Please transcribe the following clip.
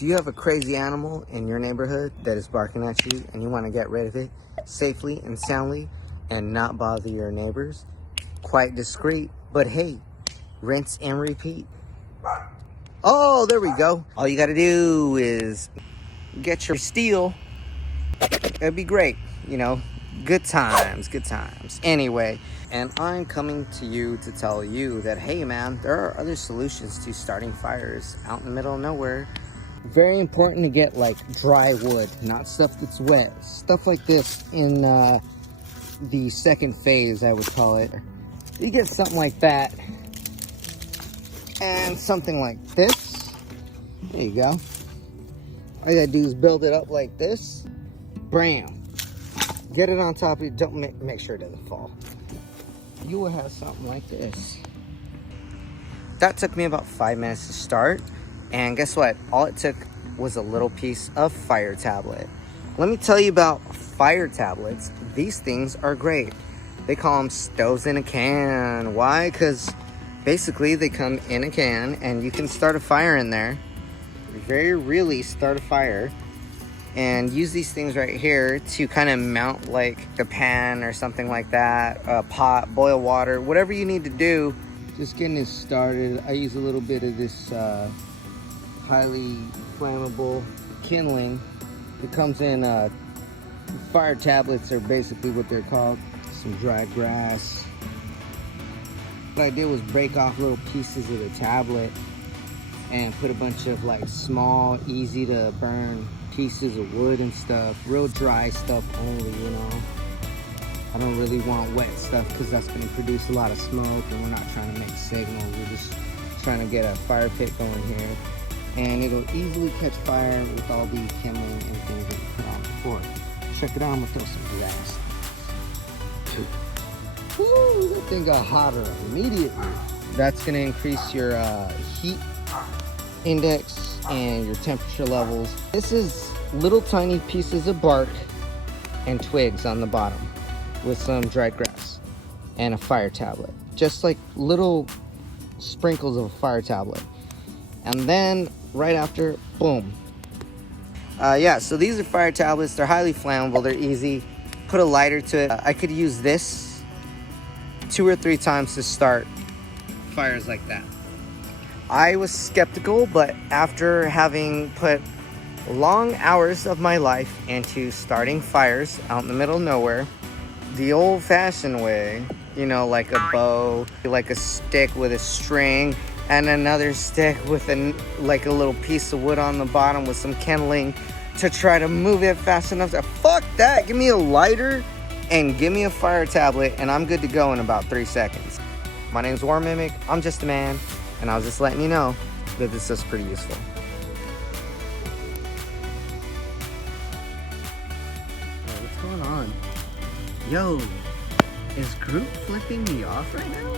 Do you have a crazy animal in your neighborhood that is barking at you and you want to get rid of it safely and soundly and not bother your neighbors? Quite discreet, but hey, rinse and repeat. Oh, there we go. All you got to do is get your steel. It'd be great, you know. Good times, good times. Anyway, and I'm coming to you to tell you that, hey man, there are other solutions to starting fires out in the middle of nowhere. Very important to get like dry wood, not stuff that's wet. Stuff like this in the second phase, I would call it. You get something like that and something like this. There you go. All you gotta do is build it up like this. Bam. Get it on top of you. Don't make sure it doesn't fall. You will have something like this. That took me about 5 minutes to start. And guess what? All it took was a little piece of fire tablet. Let me tell you about fire tablets. These things are great. They call them stoves in a can. Why? Because basically they come in a can and you can start a fire in there. Very really start a fire. And use these things right here to kind of mount like a pan or something like that. A pot, boil water, whatever you need to do. Just getting it started. I use a little bit of this highly flammable kindling. It comes in fire tablets are basically what they're called. Some dry grass. What I did was break off little pieces of the tablet and put a bunch of like small, easy to burn pieces of wood and stuff. Real dry stuff only, you know. I don't really want wet stuff because that's going to produce a lot of smoke and we're not trying to make signals. We're just trying to get a fire pit going here. And it'll easily catch fire with all the kindling and things that you put on before. Check it out, I'm gonna throw some grass. Woo, that thing got hotter immediately. That's gonna increase your heat index and your temperature levels. This is little tiny pieces of bark and twigs on the bottom with some dried grass and a fire tablet. Just like little sprinkles of a fire tablet. And then right after, boom. Yeah, so these are fire tablets. They're highly flammable. They're easy. Put a lighter to it. I could use this 2 or 3 times to start fires like that. I was skeptical, but after having put long hours of my life into starting fires out in the middle of nowhere, the old-fashioned way, you know, like a bow, like a stick with a string, and another stick with like a little piece of wood on the bottom with some kindling to try to move it fast enough to, fuck that, give me a lighter and give me a fire tablet and I'm good to go in about 3 seconds. My name's War Mimic, I'm just a man, and I was just letting you know that this is pretty useful. Hey, what's going on? Yo, is Groot flipping me off right now?